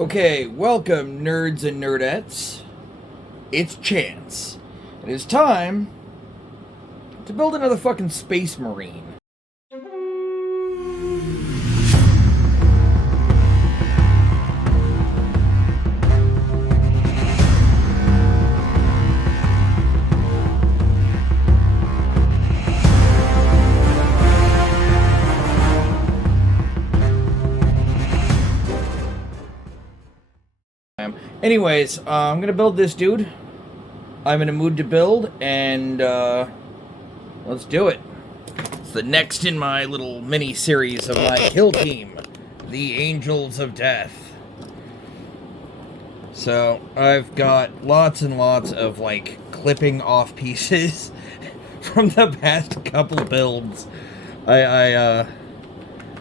Okay, welcome, nerds and nerdettes. It's Chance. It is time to build another fucking Space Marine. Anyways, I'm gonna build this dude. I'm in a mood to build, and let's do it. It's the next in my little mini-series of my kill team, the Angels of Death. So, I've got lots and lots of, like, clipping off pieces from the past couple builds. I'm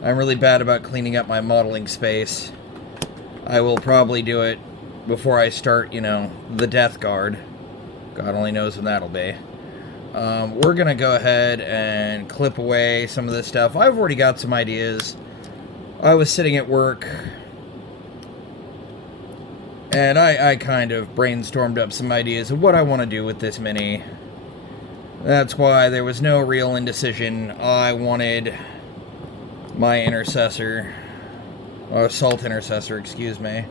really bad about cleaning up my modeling space. I will probably do it before I start, the Death Guard. God only knows when that'll be. We're gonna go ahead and clip away some of this stuff. I've already got some ideas. I was sitting at work, and I kind of brainstormed up some ideas of what I want to do with this mini. That's why there was no real indecision. I wanted my Intercessor, or Assault Intercessor, excuse me.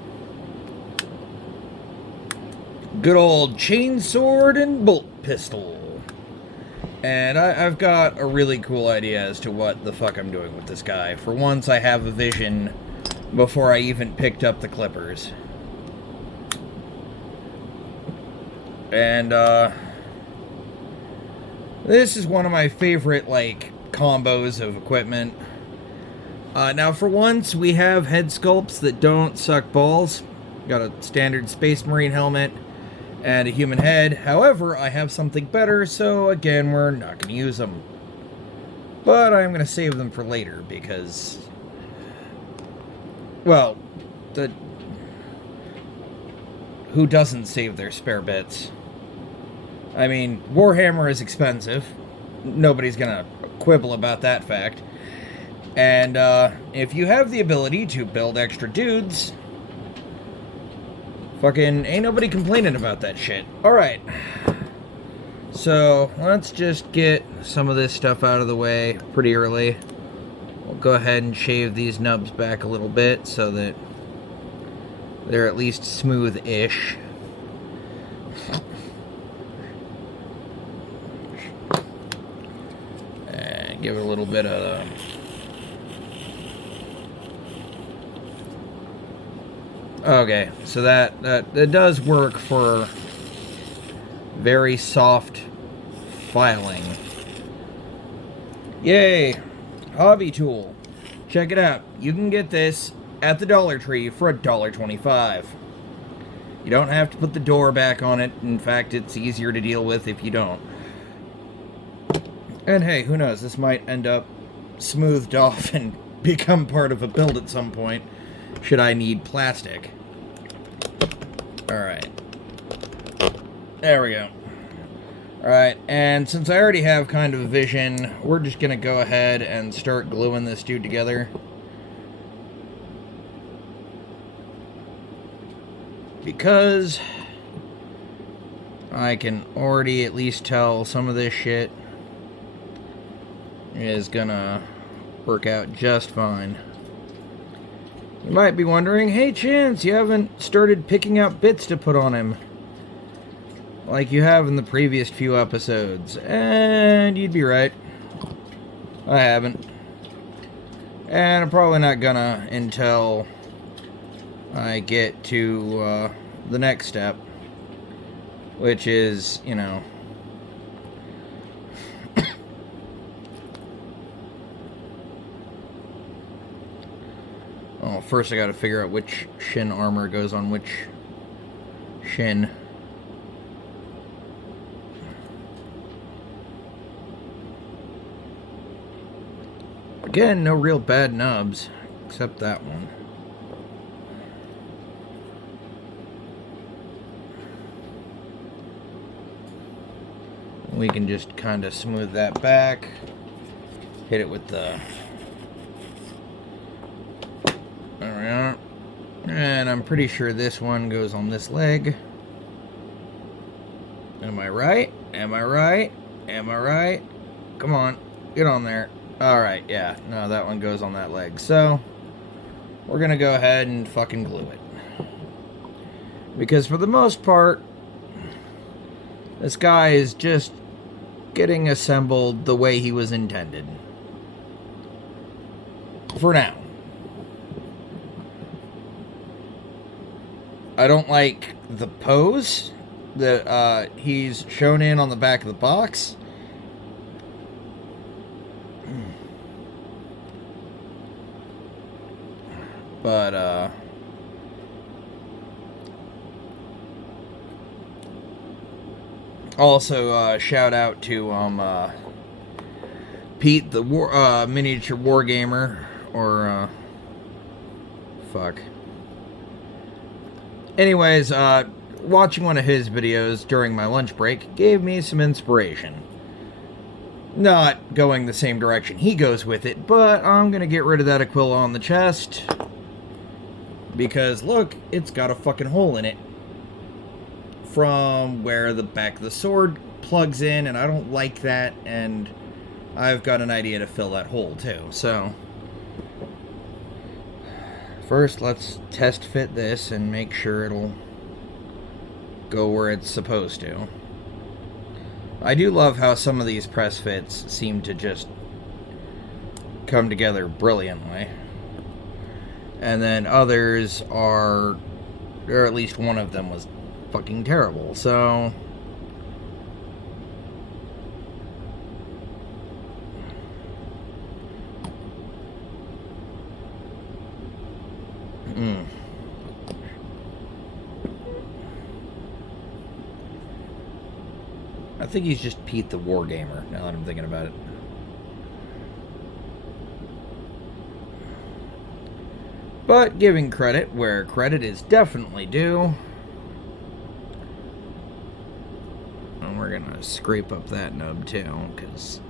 Good old chainsword and bolt pistol. And I've got a really cool idea as to what the fuck I'm doing with this guy. For once, I have a vision before I even picked up the clippers. And, this is one of my favorite, combos of equipment. Now, for once, we have head sculpts that don't suck balls. Got a standard Space Marine helmet and a human head. However, I have something better, so again, we're not going to use them. But I'm going to save them for later, because, well, who doesn't save their spare bits? I mean, Warhammer is expensive. Nobody's going to quibble about that fact. And, if you have the ability to build extra dudes, fucking ain't nobody complaining about that shit. Alright. So, let's just get some of this stuff out of the way pretty early. We'll go ahead and shave these nubs back a little bit so that they're at least smooth-ish. And give it a little bit of okay, so that does work for very soft filing. Yay! Hobby tool. Check it out. You can get this at the Dollar Tree for $1.25. You don't have to put the door back on it. In fact, it's easier to deal with if you don't. And hey, who knows? This might end up smoothed off and become part of a build at some point, should I need plastic. Alright. There we go. Alright, and since I already have kind of a vision, we're just gonna go ahead and start gluing this dude together. Because I can already at least tell some of this shit is gonna work out just fine. You might be wondering, hey Chance, you haven't started picking out bits to put on him like you have in the previous few episodes. And you'd be right. I haven't. And I'm probably not gonna until I get to the next step, which is, oh, first I gotta figure out which shin armor goes on which shin. Again, no real bad nubs, except that one. We can just kind of smooth that back, hit it with the... There we are. And I'm pretty sure this one goes on this leg. Am I right? Am I right? Am I right? Come on, get on there. Alright, yeah. No, that one goes on that leg. So, we're gonna go ahead and fucking glue it. Because for the most part, this guy is just getting assembled the way he was intended. For now. I don't like the pose that he's shown in on the back of the box. But, also, shout out to, Pete, the miniature wargamer, or, fuck. Anyways, watching one of his videos during my lunch break gave me some inspiration. Not going the same direction he goes with it, but I'm gonna get rid of that Aquila on the chest. Because, look, it's got a fucking hole in it. From where the back of the sword plugs in, and I don't like that, and I've got an idea to fill that hole, too, so... First, let's test fit this and make sure it'll go where it's supposed to. I do love how some of these press fits seem to just come together brilliantly. And then others are, or at least one of them was fucking terrible, so... I think he's just Pete the Wargamer, now that I'm thinking about it. But giving credit where credit is definitely due. And we're gonna scrape up that nub too, because...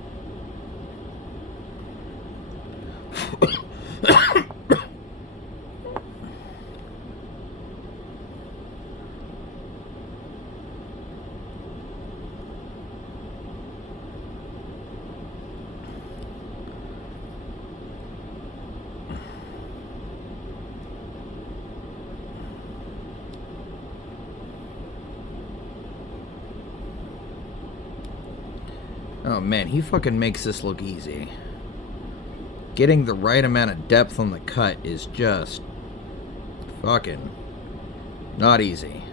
Oh man, he fucking makes this look easy. Getting the right amount of depth on the cut is just fucking not easy.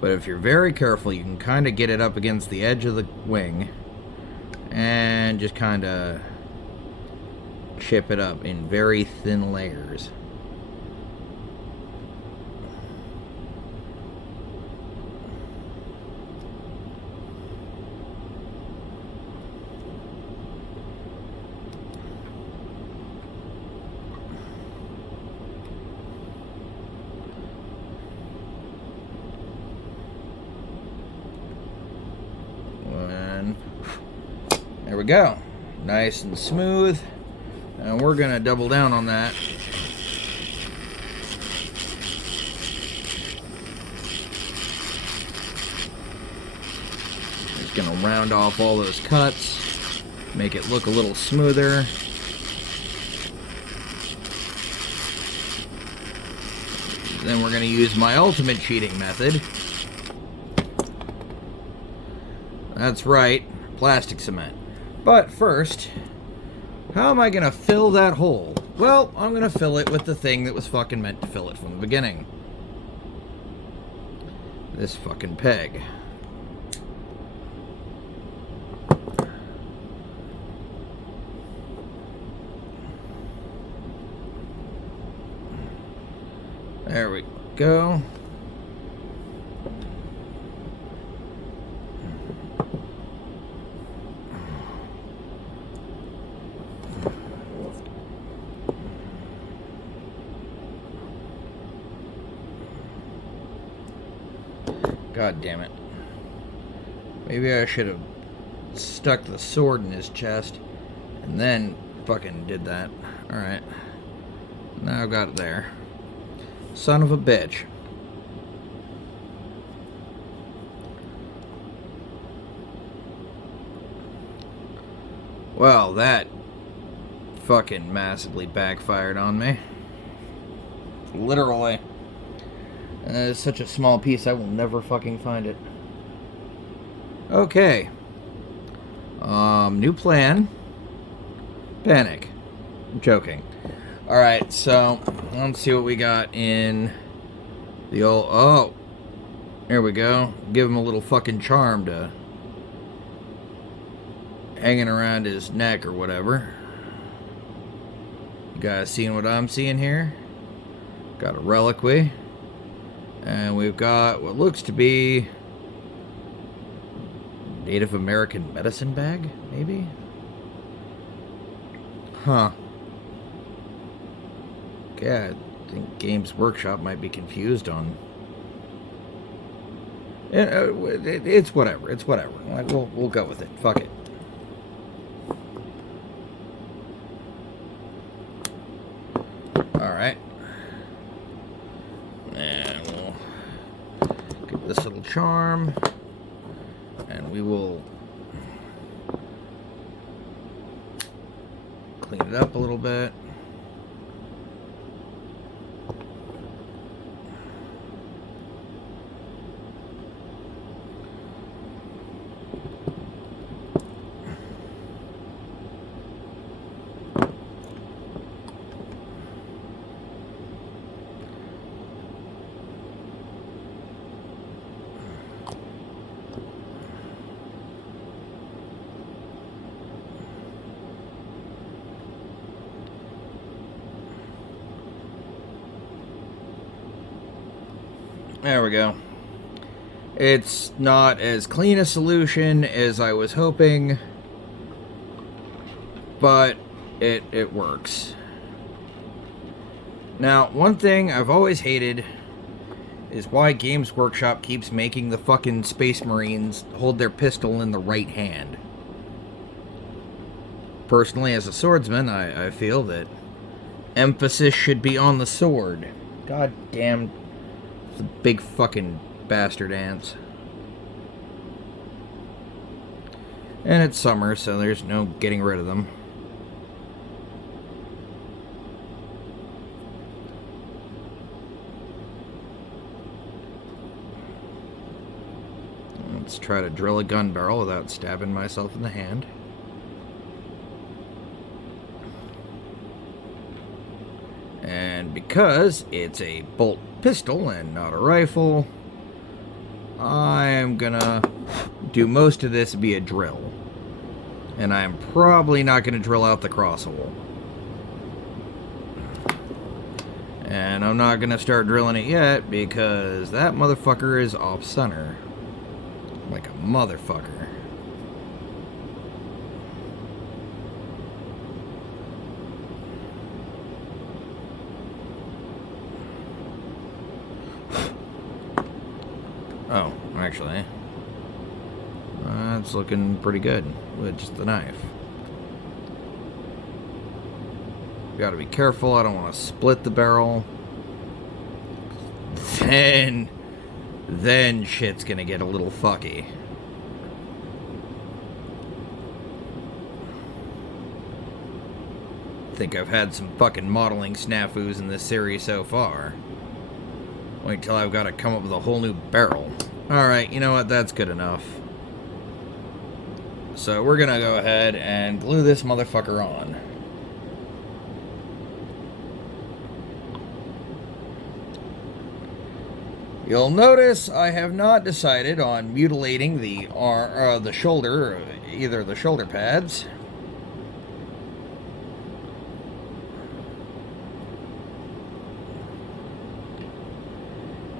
But if you're very careful, you can kind of get it up against the edge of the wing and just kind of chip it up in very thin layers. There we go. Nice and smooth. And we're going to double down on that. Just going to round off all those cuts. Make it look a little smoother. Then we're going to use my ultimate cheating method. That's right. Plastic cement. But first, how am I going to fill that hole? Well, I'm going to fill it with the thing that was fucking meant to fill it from the beginning. This fucking peg. There we go. God damn it. Maybe I should have stuck the sword in his chest and then fucking did that. Alright. Now I've got it there. Son of a bitch. Well, that fucking massively backfired on me. Literally. It's such a small piece, I will never fucking find it. Okay. New plan. Panic. I'm joking. Alright, so let's see what we got in the old... Oh! There we go. Give him a little fucking charm to... hanging around his neck or whatever. You guys seeing what I'm seeing here? Got a reliquary. And we've got what looks to be... Native American medicine bag, maybe? Huh. Yeah, I think Games Workshop might be confused on... It's whatever. It's whatever. We'll go with it. Fuck it. Alright. And we'll get this little charm. And we will clean it up a little bit. There we go. It's not as clean a solution as I was hoping, but it works. Now, one thing I've always hated is why Games Workshop keeps making the fucking Space Marines hold their pistol in the right hand. Personally, as a swordsman, I feel that emphasis should be on the sword. God damn... the big fucking bastard ants. And it's summer, so there's no getting rid of them. Let's try to drill a gun barrel without stabbing myself in the hand. And because it's a bolt pistol and not a rifle, I'm gonna do most of this via drill. And I'm probably not gonna drill out the crosshole. And I'm not gonna start drilling it yet because that motherfucker is off center. Like a motherfucker. Oh, actually, that's looking pretty good with just the knife. Gotta be careful, I don't want to split the barrel. Then shit's gonna get a little fucky. I think I've had some fucking modeling snafus in this series so far. Wait till I've got to come up with a whole new barrel. Alright, you know what? That's good enough. So we're gonna go ahead and glue this motherfucker on. You'll notice I have not decided on mutilating the shoulder, either the shoulder pads.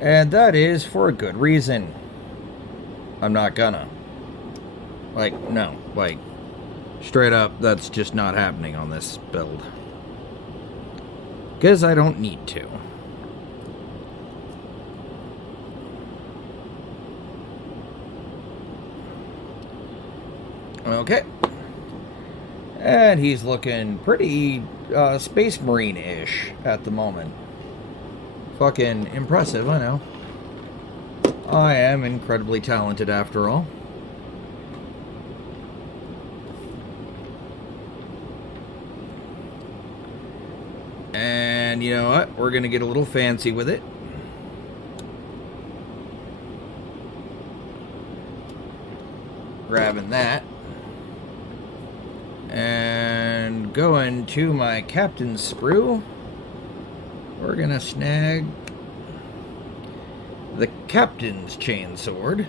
And that is for a good reason. I'm not gonna. Like, no. Like, straight up, that's just not happening on this build. Because I don't need to. Okay. And he's looking pretty Space Marine-ish at the moment. Fucking impressive, I know. I am incredibly talented after all. And you know what? We're going to get a little fancy with it. Grabbing that. And going to my captain's sprue. We're going to snag the captain's chainsword.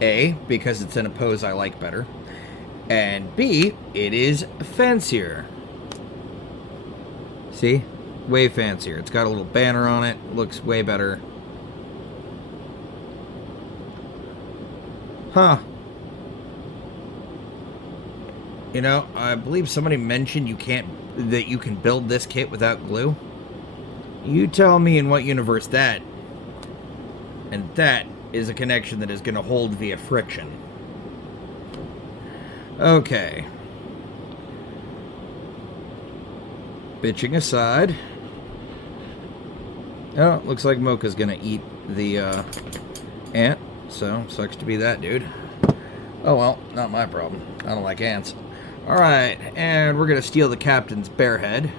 A, because it's in a pose I like better. And B, it is fancier. See? Way fancier. It's got a little banner on it. Looks way better. Huh. You know, I believe somebody mentioned that you can build this kit without glue. You tell me in what universe that. And that is a connection that is going to hold via friction. Okay. Bitching aside. Oh, looks like Mocha's gonna eat the ant, so sucks to be that dude. Oh well, not my problem. I don't like ants. Alright, and we're gonna steal the captain's bear head.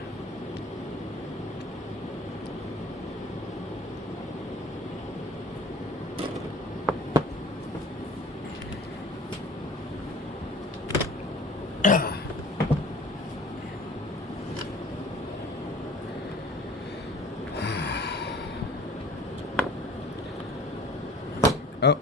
Oh.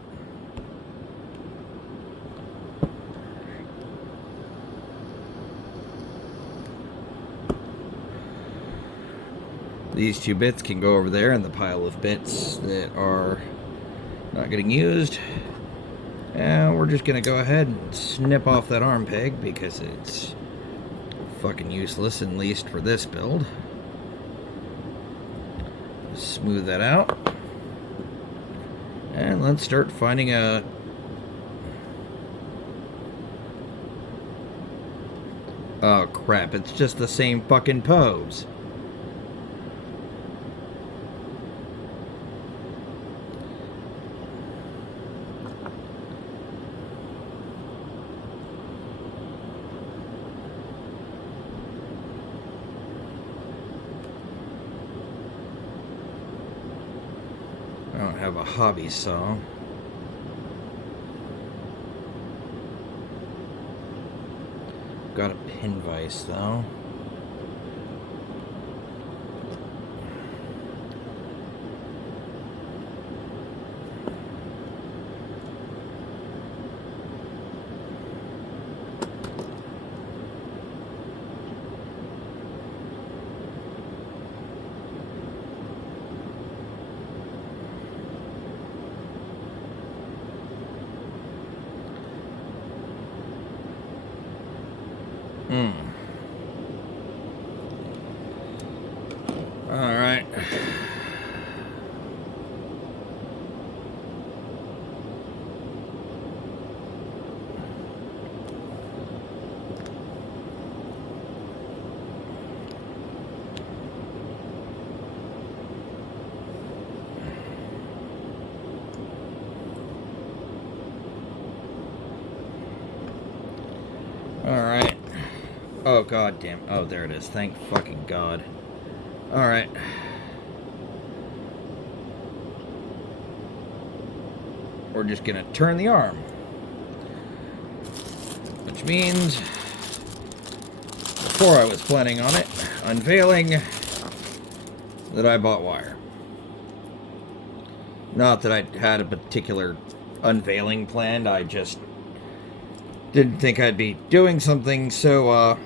These two bits can go over there in the pile of bits that are not getting used. And we're just going to go ahead and snip off that arm peg because it's fucking useless, at least for this build. Smooth that out. And let's start finding a... Oh crap, it's just the same fucking pose. I don't have a hobby saw. Got a pin vise though. Alright. Alright. Oh, god damn. Oh, there it is. Thank fucking god. Alright. We're just gonna turn the arm. Which means, before I was planning on it, unveiling that I bought wire. Not that I had a particular unveiling planned, I just didn't think I'd be doing something so,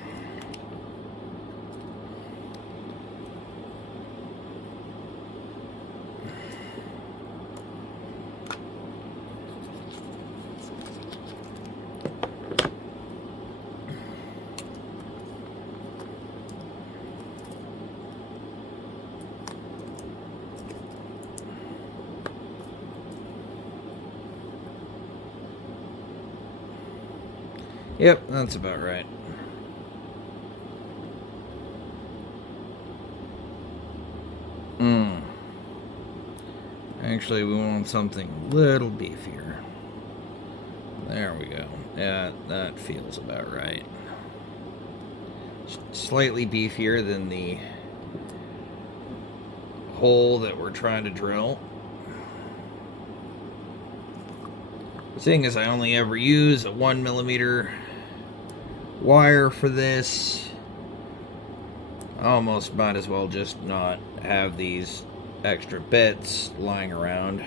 Yep, that's about right. Actually, we want something a little beefier. There we go. Yeah, that feels about right. Slightly beefier than the hole that we're trying to drill. Seeing as I only ever use a 1mm wire for this, I almost might as well just not have these extra bits lying around.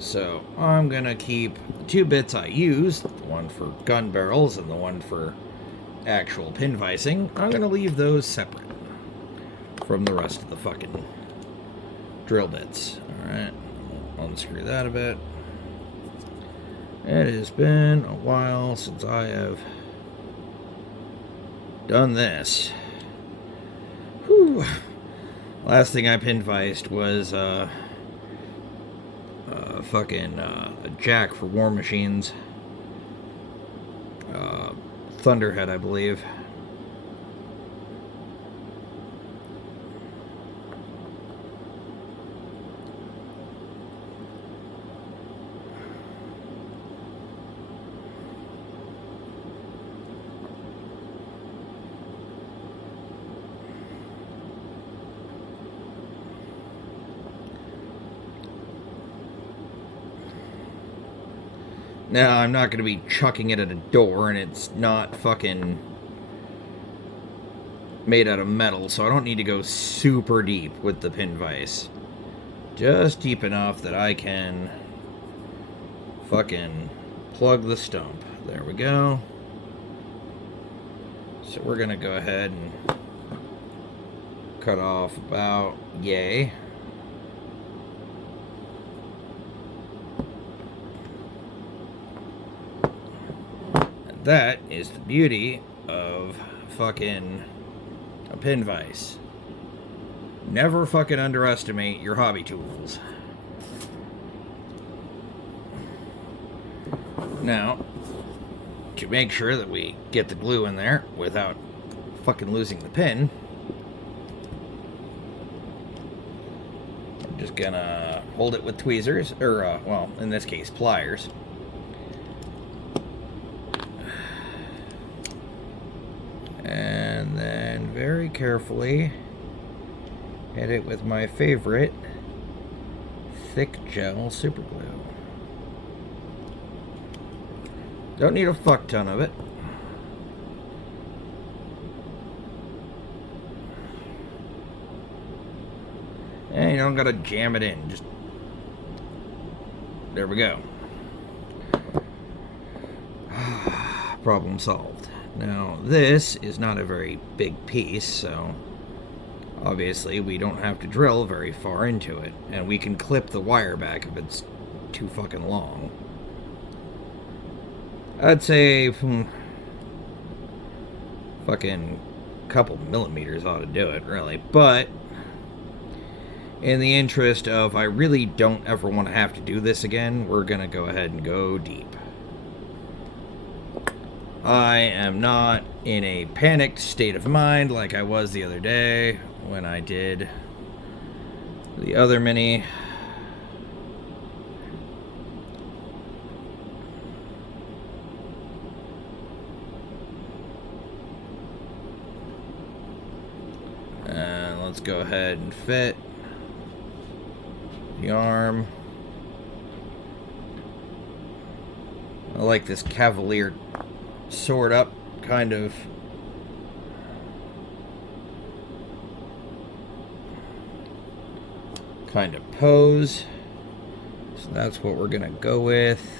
So I'm gonna keep the 2 bits I use, the one for gun barrels and the one for actual pin vicing. I'm gonna leave those separate from the rest of the fucking drill bits. Alright, unscrew that a bit. It has been a while since I have done this. Whew. Last thing I pin viced was fucking a jack for War Machines. Thunderhead, I believe. Now, I'm not going to be chucking it at a door, and it's not fucking made out of metal, so I don't need to go super deep with the pin vise. Just deep enough that I can fucking plug the stump. There we go. So we're going to go ahead and cut off about yay. That is the beauty of fucking a pin vise. Never fucking underestimate your hobby tools. Now, to make sure that we get the glue in there without fucking losing the pin, I'm just gonna hold it with tweezers, or, well, in this case, pliers. And then very carefully hit it with my favorite thick gel super glue. Don't need a fuck ton of it. And you don't gotta jam it in, just there we go. Problem solved. Now, this is not a very big piece, so obviously we don't have to drill very far into it. And we can clip the wire back if it's too fucking long. I'd say fucking couple millimeters ought to do it, really. But in the interest of I really don't ever want to have to do this again, we're going to go ahead and go deep. I am not in a panicked state of mind like I was the other day when I did the other mini. And let's go ahead and fit the arm. I like this Cavalier sword up kind of pose, so that's what we're gonna go with.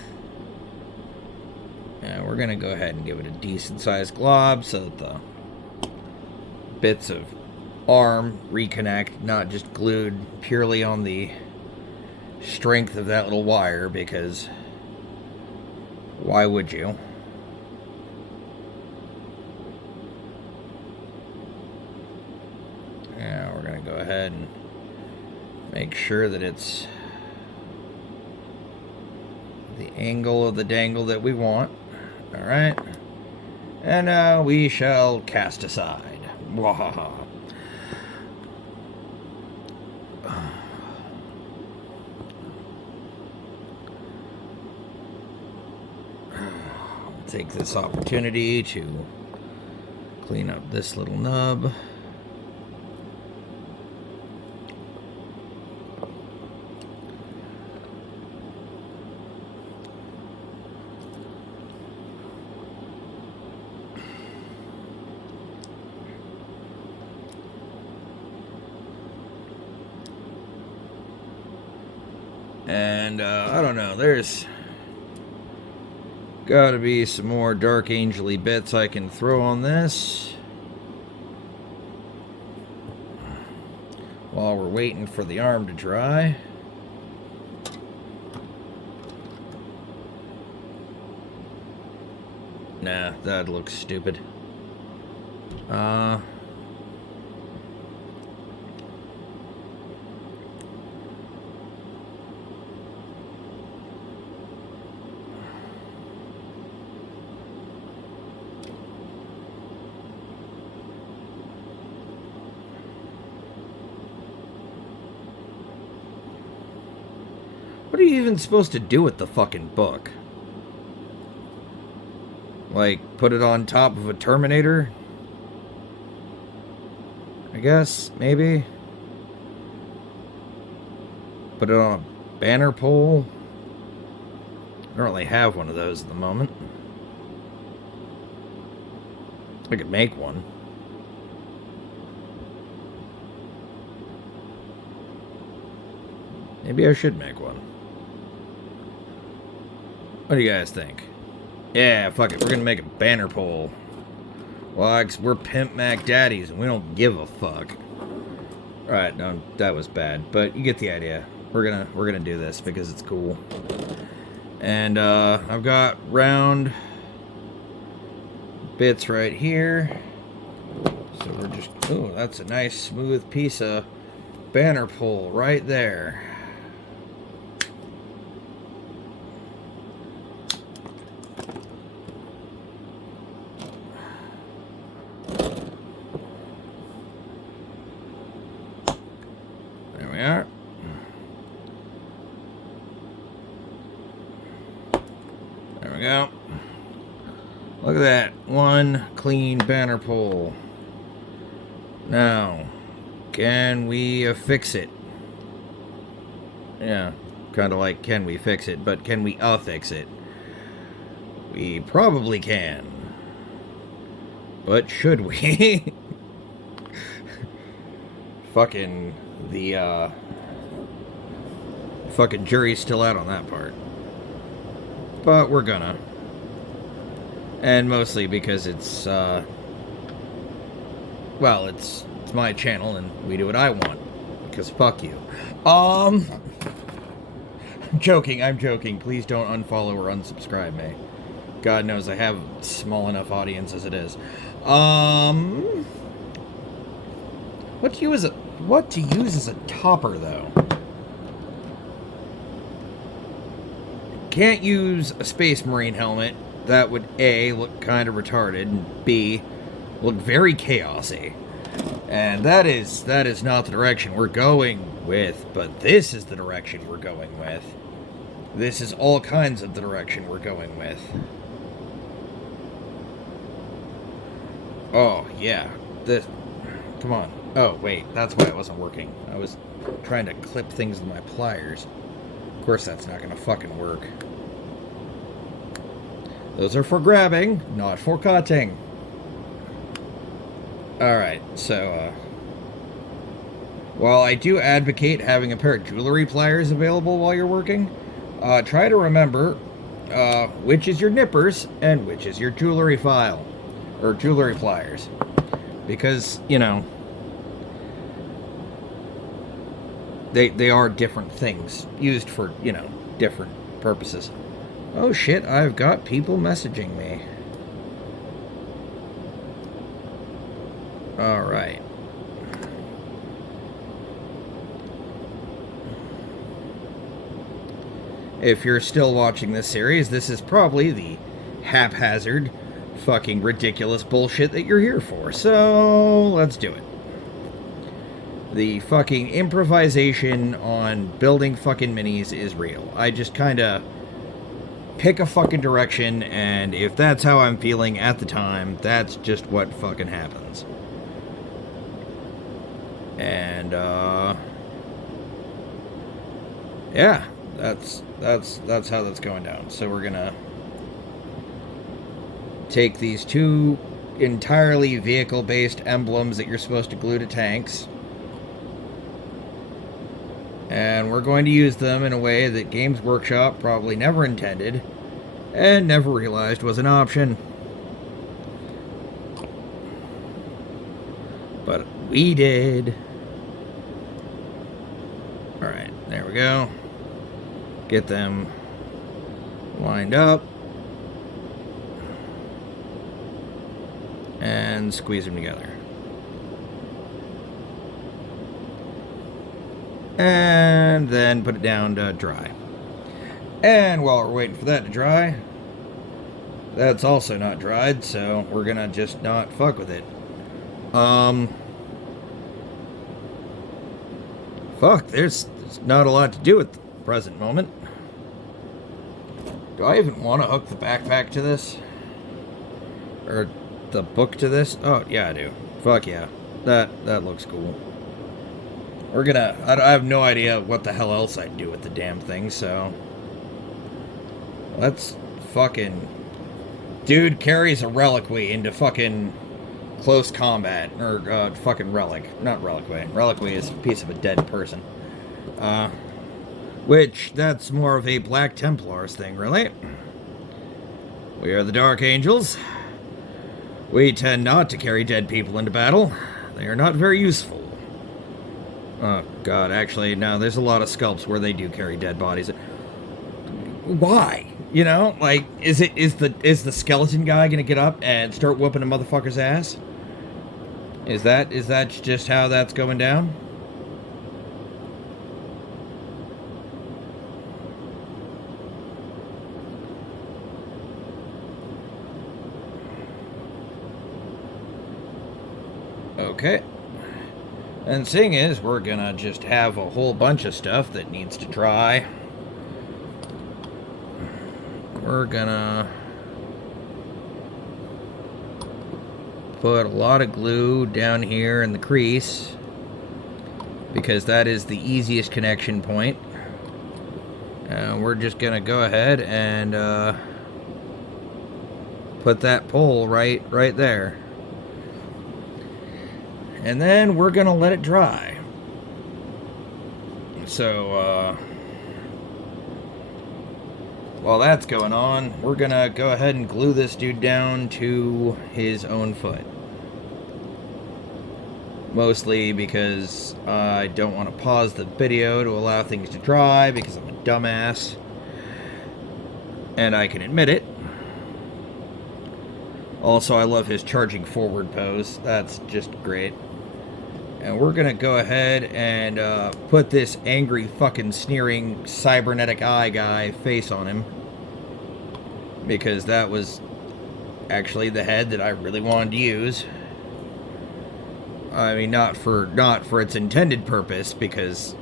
And we're gonna go ahead and give it a decent sized glob so that the bits of arm reconnect, not just glued purely on the strength of that little wire, because why would you? Yeah, we're going to go ahead and make sure that it's the angle of the dangle that we want. Alright. And now we shall cast aside. Wahaha. Take this opportunity to clean up this little nub. And I don't know, there's gotta be some more dark angel-y bits I can throw on this while we're waiting for the arm to dry. Nah, that looks stupid. What are you even supposed to do with the fucking book? Like, put it on top of a Terminator? I guess, maybe? Put it on a banner pole? I don't really have one of those at the moment. I could make one. Maybe I should make one. What do you guys think? Yeah, fuck it. We're gonna make a banner pole. Why? 'Cause we're Pimp Mac Daddies and we don't give a fuck. Alright, no, that was bad. But you get the idea. We're gonna do this because it's cool. And I've got round bits right here. So we're just, oh, that's a nice smooth piece of banner pole right there. There we are. There we go. Look at that. One clean banner pole. Now, can we fix it? Yeah, kind of like can we fix it, but can we fix it? We probably can. But should we? Fucking the fucking jury's still out on that part. But we're gonna. And mostly because it's well, it's my channel and we do what I want. Because fuck you. I'm joking. Please don't unfollow or unsubscribe me. God knows I have a small enough audience as it is. What to use as a topper though? Can't use a Space Marine helmet. That would A, look kind of retarded, and B, look very chaosy. And that is not the direction we're going with, but this is the direction we're going with. This is all kinds of the direction we're going with. Oh, yeah. This, come on. Oh, wait, that's why it wasn't working. I was trying to clip things with my pliers. Of course that's not gonna fucking work. Those are for grabbing, not for cutting. Alright, so, while I do advocate having a pair of jewelry pliers available while you're working, try to remember, which is your nippers and which is your jewelry file. Or jewelry pliers. Because, you know, they are different things, used for, you know, different purposes. Oh shit, I've got people messaging me. Alright. If you're still watching this series, this is probably the haphazard, fucking ridiculous bullshit that you're here for. So, let's do it. The fucking improvisation on building fucking minis is real. I just kind of pick a fucking direction, and if that's how I'm feeling at the time, that's just what fucking happens. And, yeah, that's how that's going down. So we're gonna take these two entirely vehicle-based emblems that you're supposed to glue to tanks, and we're going to use them in a way that Games Workshop probably never intended and never realized was an option. But we did. Alright, there we go. Get them lined up. And squeeze them together. And then put it down to dry. And while we're waiting for that to dry, that's also not dried, so we're gonna just not fuck with it. Fuck, there's not a lot to do at the present moment. Do I even want to hook the backpack to this? Or the book to this? Oh, yeah, I do. Fuck yeah. That looks cool. We're gonna... I have no idea what the hell else I'd do with the damn thing, so... Let's fucking... Dude carries a reliquary into fucking close combat. Or, fucking relic. Not reliquary. Reliquary is a piece of a dead person. Which, that's more of a Black Templars thing, really. We are the Dark Angels. We tend not to carry dead people into battle. They are not very useful. Oh, God, actually, no, there's a lot of sculpts where they do carry dead bodies. Why? You know, like, is the skeleton guy gonna get up and start whooping a motherfucker's ass? Is that just how that's going down? Okay. And the thing is, we're gonna just have a whole bunch of stuff that needs to dry. We're gonna put a lot of glue down here in the crease, because that is the easiest connection point. And we're just gonna go ahead and put that pole right there. And then we're gonna let it dry. So, while that's going on, we're gonna go ahead and glue this dude down to his own foot. Mostly because I don't want to pause the video to allow things to dry, because I'm a dumbass. And I can admit it. Also, I love his charging forward pose. That's just great. And we're gonna go ahead and put this angry fucking sneering cybernetic eye guy face on him, because that was actually the head that I really wanted to use. I mean, not for its intended purpose, because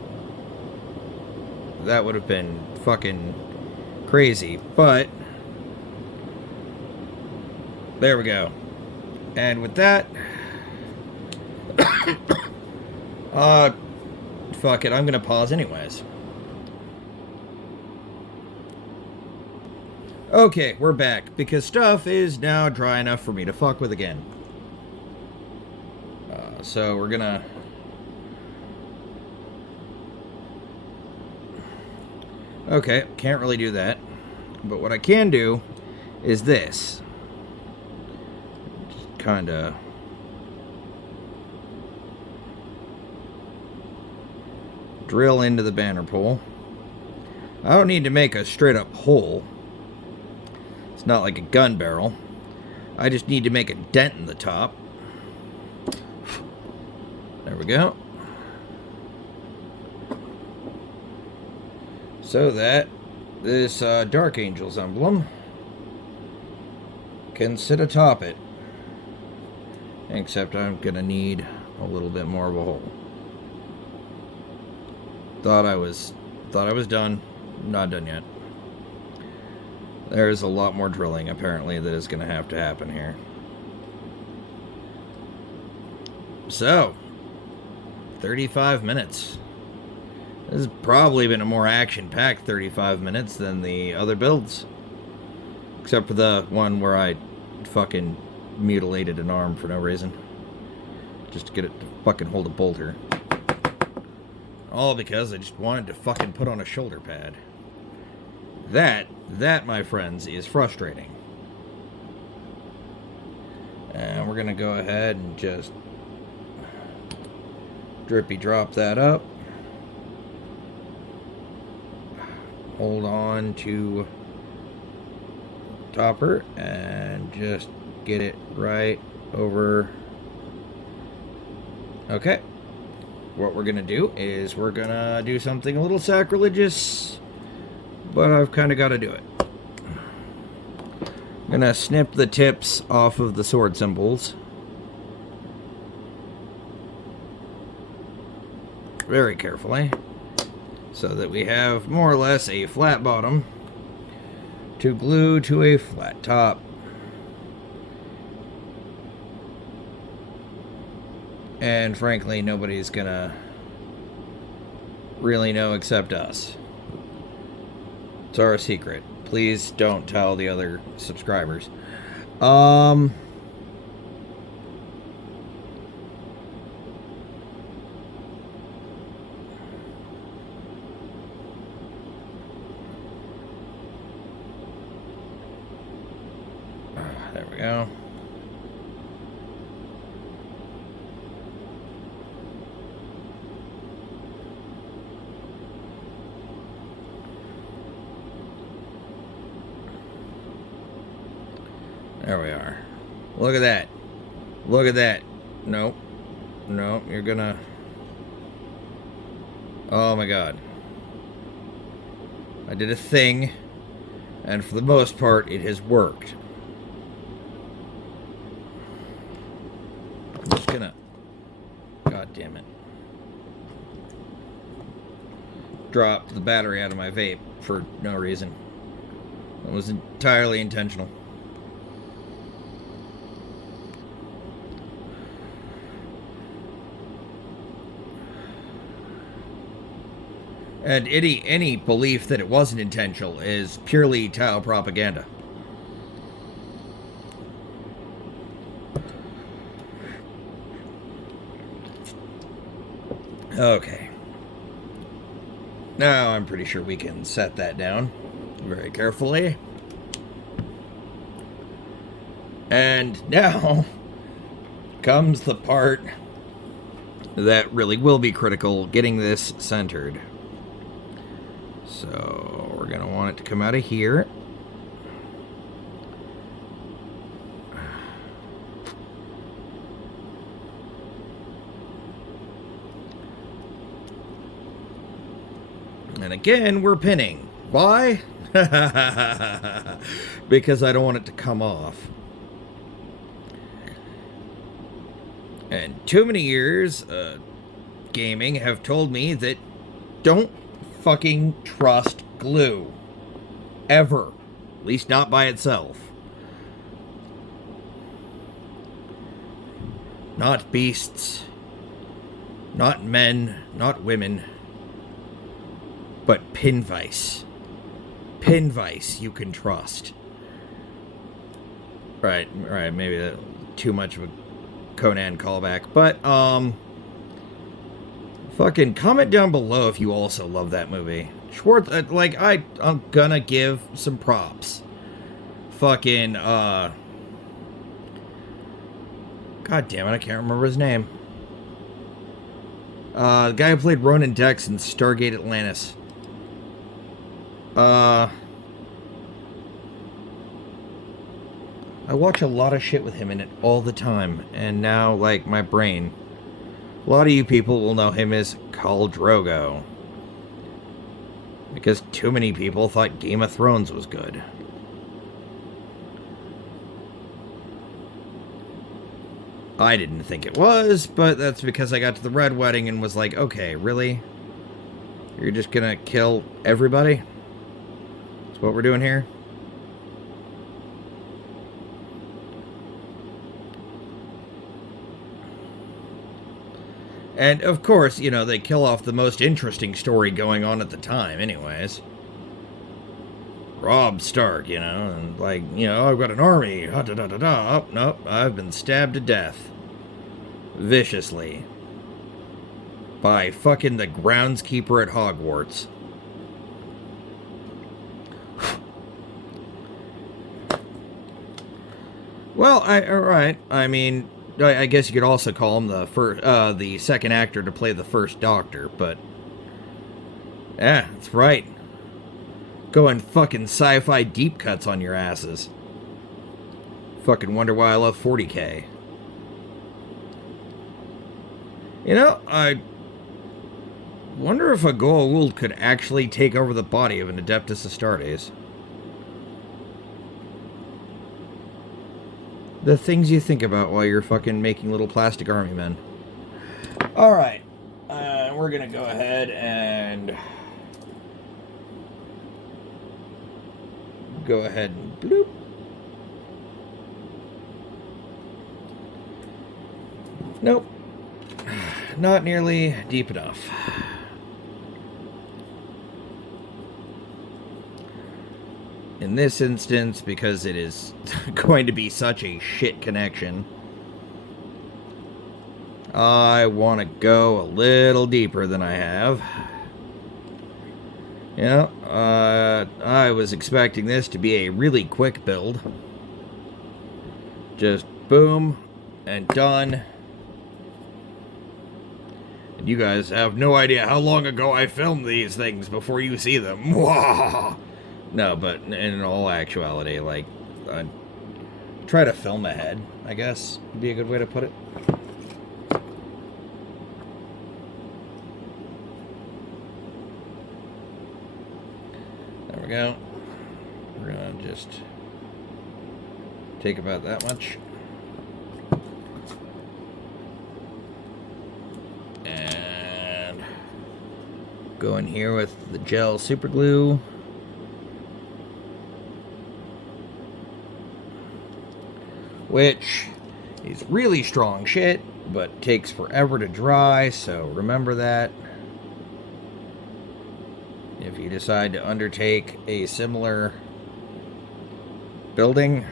that would have been fucking crazy, but there we go. And with that, fuck it, I'm gonna pause anyways. Okay, we're back, because stuff is now dry enough for me to fuck with again. So we're gonna... Okay, can't really do that. But what I can do is this. Just kinda... drill into the banner pole. I don't need to make a straight up hole. It's not like a gun barrel. I just need to make a dent in the top. There we go. So that this Dark Angels emblem can sit atop it. Except I'm gonna need a little bit more of a hole. Thought I was done. Not done yet. There's a lot more drilling apparently that is gonna have to happen here. So, 35 minutes. This has probably been a more action-packed 35 minutes than the other builds. Except for the one where I fucking mutilated an arm for no reason. Just to get it to fucking hold a boulder. All because I just wanted to fucking put on a shoulder pad. That, my friends, is frustrating. And we're gonna go ahead and just drippy drop that up. Hold on to topper and just get it right over. Okay. What we're gonna do is we're gonna do something a little sacrilegious, but I've kind of got to do it. I'm gonna snip the tips off of the sword symbols. Very carefully. So that we have more or less a flat bottom to glue to a flat top. And frankly, nobody's gonna really know except us. It's our secret. Please don't tell the other subscribers. There we go. There we are. Look at that. Look at that. Nope. Nope, you're gonna... Oh my god. I did a thing, and for the most part, it has worked. I'm just gonna... God damn it. Drop the battery out of my vape for no reason. It was entirely intentional. And any belief that it wasn't intentional is purely Tau propaganda. Okay. Now I'm pretty sure we can set that down very carefully. And now comes the part that really will be critical, getting this centered. So we're going to want it to come out of here. And again, we're pinning. Why? Because I don't want it to come off. And too many years gaming have told me that don't fucking trust glue. Ever. At least not by itself. Not beasts. Not men. Not women. But Pinvice. Pinvice you can trust. Right, maybe that too much of a Conan callback. But, fucking comment down below if you also love that movie. Schwartz, like, I'm gonna give some props. Fucking, God damn it, I can't remember his name. The guy who played Ronan Dex in Stargate Atlantis. I watch a lot of shit with him in it all the time, and now, like, my brain. A lot of you people will know him as Khal Drogo. Because too many people thought Game of Thrones was good. I didn't think it was, but that's because I got to the red wedding and was like, okay, really? You're just gonna kill everybody? That's what we're doing here? And, of course, you know, they kill off the most interesting story going on at the time, anyways. Robb Stark, you know, and like, you know, I've got an army, da-da-da-da-da. Oh, nope, I've been stabbed to death. Viciously. By fucking the groundskeeper at Hogwarts. Well, alright, I mean, I guess you could also call him the second actor to play the first Doctor, but yeah, that's right. Going fucking sci-fi deep cuts on your asses. Fucking wonder why I love 40K. You know, I wonder if a Goa'uld could actually take over the body of an Adeptus Astartes. The things you think about while you're fucking making little plastic army men. Alright. We're gonna go ahead and bloop. Nope. Not nearly deep enough. In this instance, because it is going to be such a shit connection, I want to go a little deeper than I have. You know, I was expecting this to be a really quick build. Just boom and done. And you guys have no idea how long ago I filmed these things before you see them. No, but in all actuality, like, I try to film ahead, I guess, would be a good way to put it. There we go. We're gonna just take about that much. And go in here with the gel super glue. Which is really strong shit, but takes forever to dry, so remember that. If you decide to undertake a similar building,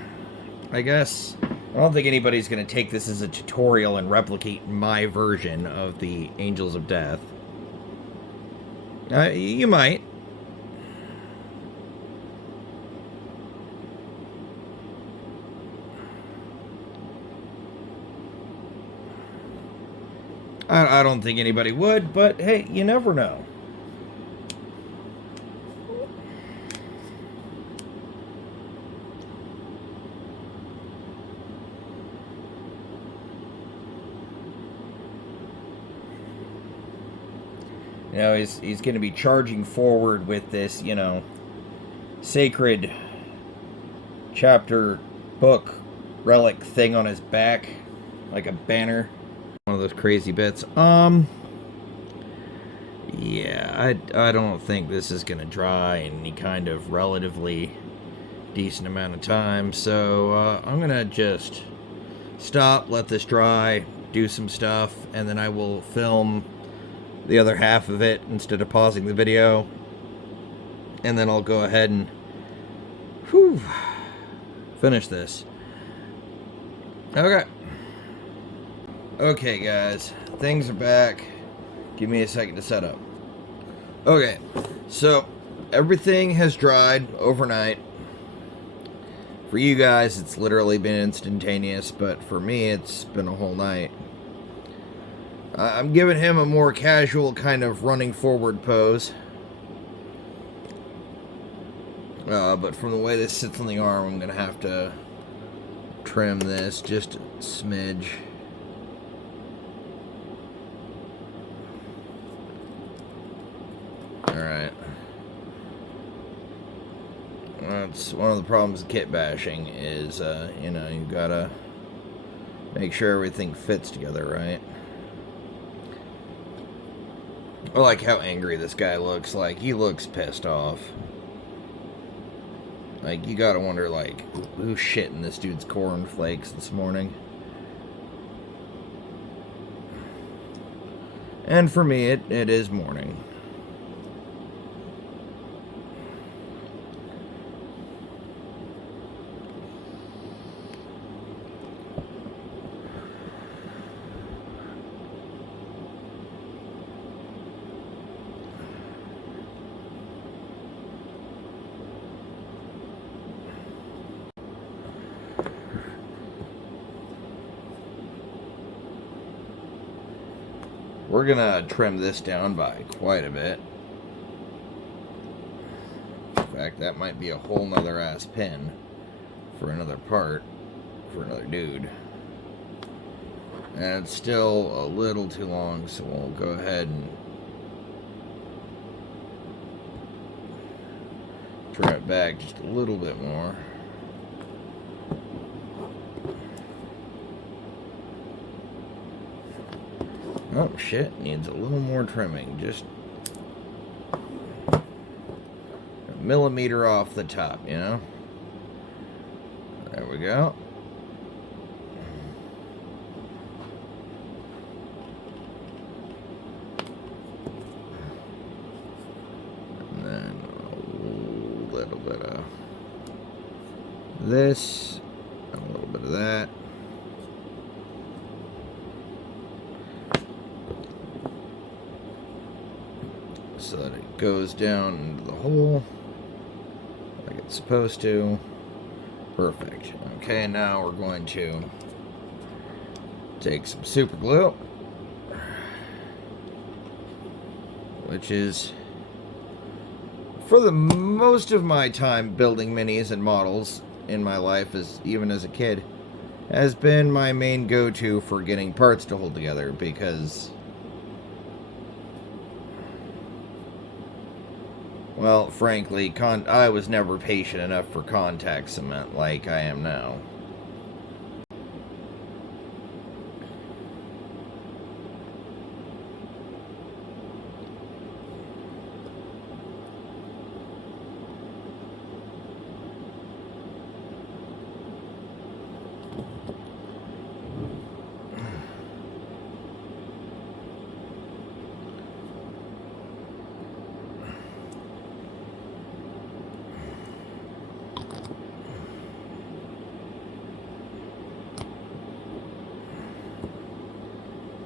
I guess. I don't think anybody's going to take this as a tutorial and replicate my version of the Angels of Death. You might. I don't think anybody would, but hey, you never know. You know, he's going to be charging forward with this, you know, sacred chapter book relic thing on his back, like a banner. One of those crazy bits. Yeah, I don't think this is going to dry in any kind of relatively decent amount of time, so I'm going to just stop, let this dry, do some stuff, and then I will film the other half of it instead of pausing the video, and then I'll go ahead and finish this. Okay, guys, things are back. Give me a second to set up. Okay, so everything has dried overnight. For you guys, it's literally been instantaneous, but for me, it's been a whole night. I'm giving him a more casual kind of running forward pose. But from the way this sits on the arm, I'm going to have to trim this just a smidge. Alright. That's one of the problems with kit bashing is, you know, you gotta Make sure everything fits together right. I like how angry this guy looks. Like, he looks pissed off. Like, you gotta wonder, like, who's shitting this dude's cornflakes this morning? And for me, it is morning. We're gonna trim this down by quite a bit. In fact, that might be a whole nother ass pin for another part, for another dude. And it's still a little too long, so we'll go ahead and trim it back just a little bit more. Oh shit, needs a little more trimming, just a millimeter off the top, you know? There we go. And then a little bit of this, and a little bit of that. So that it goes down into the hole like it's supposed to. Perfect. Okay, now we're going to take some super glue, which is, for the most of my time building minis and models in my life, even as a kid, has been my main go-to for getting parts to hold together, because, well, frankly, I was never patient enough for contact cement like I am now.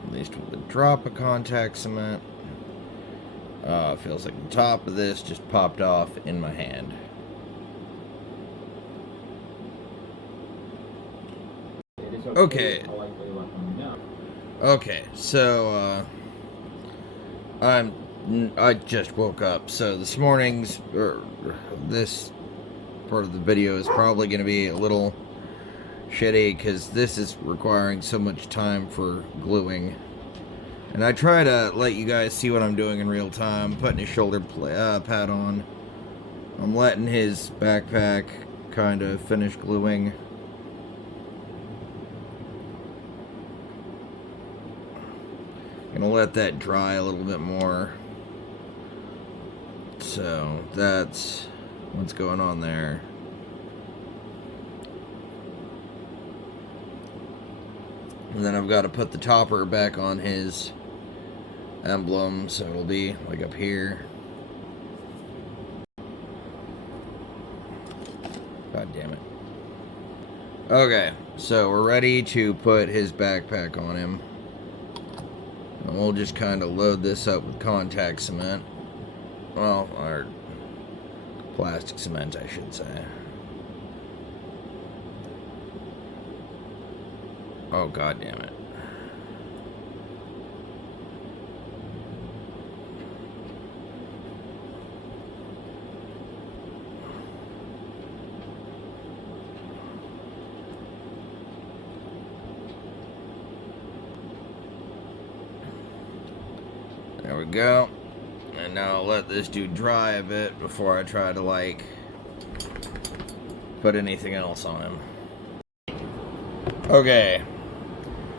At least with a drop of contact cement. Feels like the top of this just popped off in my hand. Okay. Okay, so I just woke up, so this morning's, or this part of the video is probably going to be a little shitty, because this is requiring so much time for gluing. And I try to let you guys see what I'm doing in real time. Putting his shoulder pad on. I'm letting his backpack kind of finish gluing. Gonna let that dry a little bit more. So that's what's going on there. And then I've got to put the topper back on his emblem, so it'll be like up here. God damn it. Okay, so we're ready to put his backpack on him. And we'll just kind of load this up with contact cement. Well, or plastic cement, I should say. Oh, god damn it. There we go. And now I'll let this dude dry a bit before I try to, like, put anything else on him. Okay.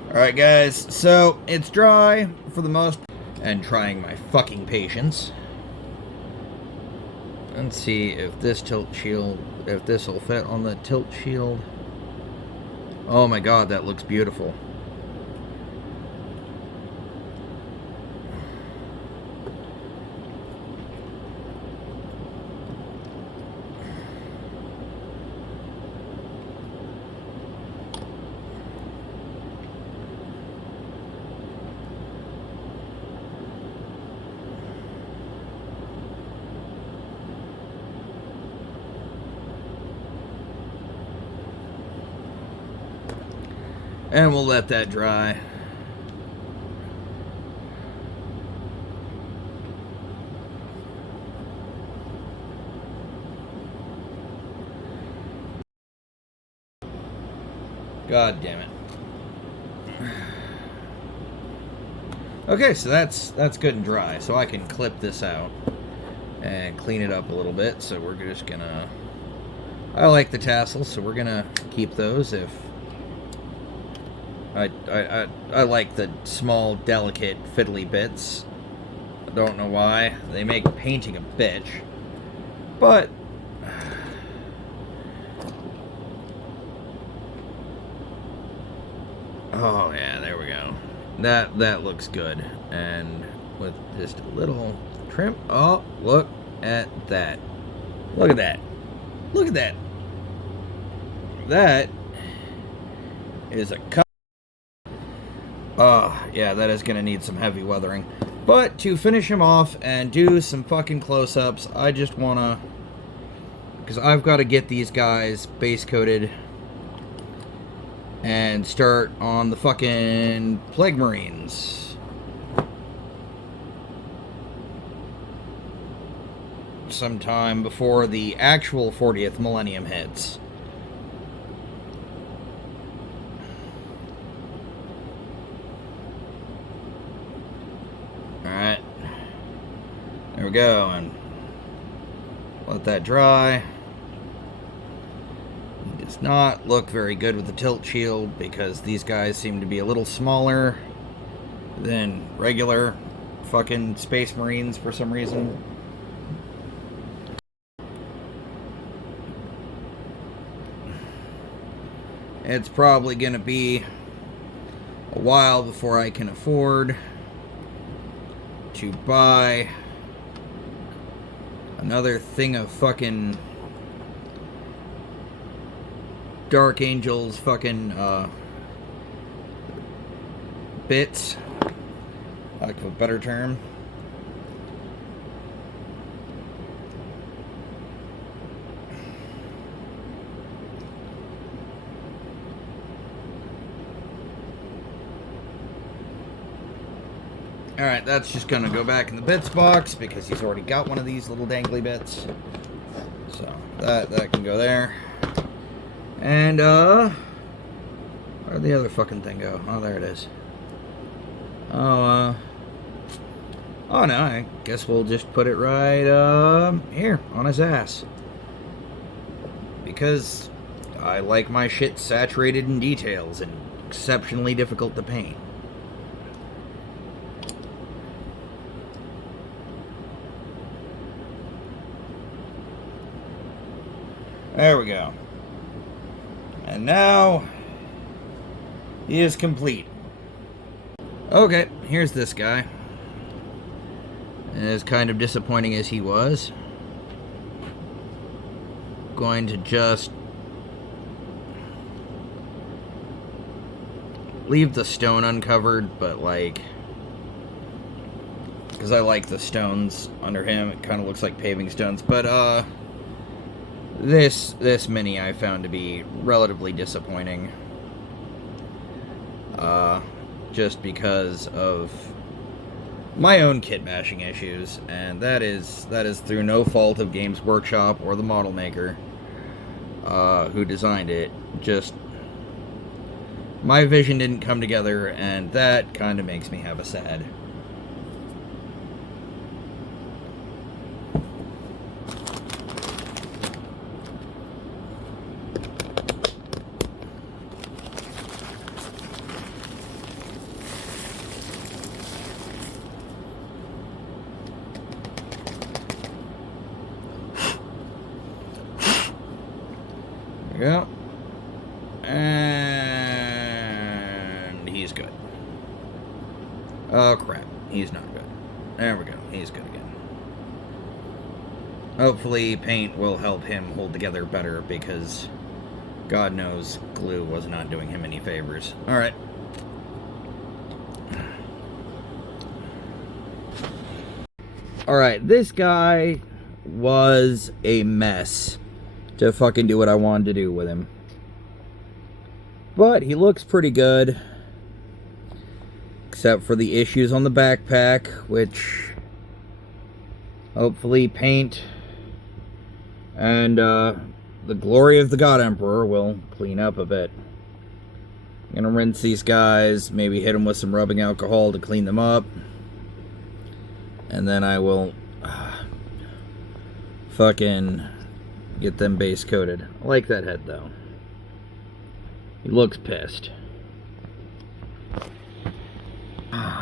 Alright guys, so it's dry for the most, and trying my fucking patience. Let's see if this tilt shield, if this will fit on the tilt shield. Oh my god, that looks beautiful. And we'll let that dry. God damn it. Okay, so that's good and dry. So I can clip this out and clean it up a little bit. So we're just gonna... I like the tassels, so we're gonna keep those if... I like the small, delicate, fiddly bits. I don't know why. They make painting a bitch. But... oh, yeah, there we go. That looks good. And with just a little trim... oh, look at that. Look at that. Look at that. That is a cut. Oh, yeah, that is going to need some heavy weathering. But to finish him off and do some fucking close-ups, I just want to... because I've got to get these guys base-coated and start on the fucking Plague Marines. Sometime before the actual 40th millennium hits. Alright. There we go, and let that dry. It does not look very good with the tilt shield because these guys seem to be a little smaller than regular fucking Space Marines for some reason. It's probably going to be a while before I can afford to buy another thing of fucking Dark Angels fucking bits, lack of a better term. Alright, that's just gonna go back in the bits box because he's already got one of these little dangly bits. So that can go there. And where'd the other fucking thing go? Oh, there it is. Oh no, I guess we'll just put it right here on his ass. Because I like my shit saturated in details and exceptionally difficult to paint. There we go. And now he is complete. Okay, here's this guy. As kind of disappointing as he was, going to just leave the stone uncovered, but like, because I like the stones under him, it kind of looks like paving stones, but this mini I found to be relatively disappointing, just because of my own kit bashing issues, and that is through no fault of Games Workshop or the model maker who designed it. Just my vision didn't come together, and that kind of makes me have a sad. we go. And he's good. Oh, crap. He's not good. There we go. He's good again. Hopefully paint will help him hold together better, because God knows glue was not doing him any favors. Alright. Alright, this guy was a mess to fucking do what I wanted to do with him. But he looks pretty good. Except for the issues on the backpack, which hopefully paint and the glory of the God Emperor will clean up a bit. I'm gonna rinse these guys, maybe hit them with some rubbing alcohol to clean them up. And then I will fucking get them base coated. I like that head though. He looks pissed.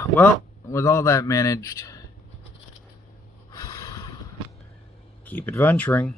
Well, with all that managed, keep adventuring.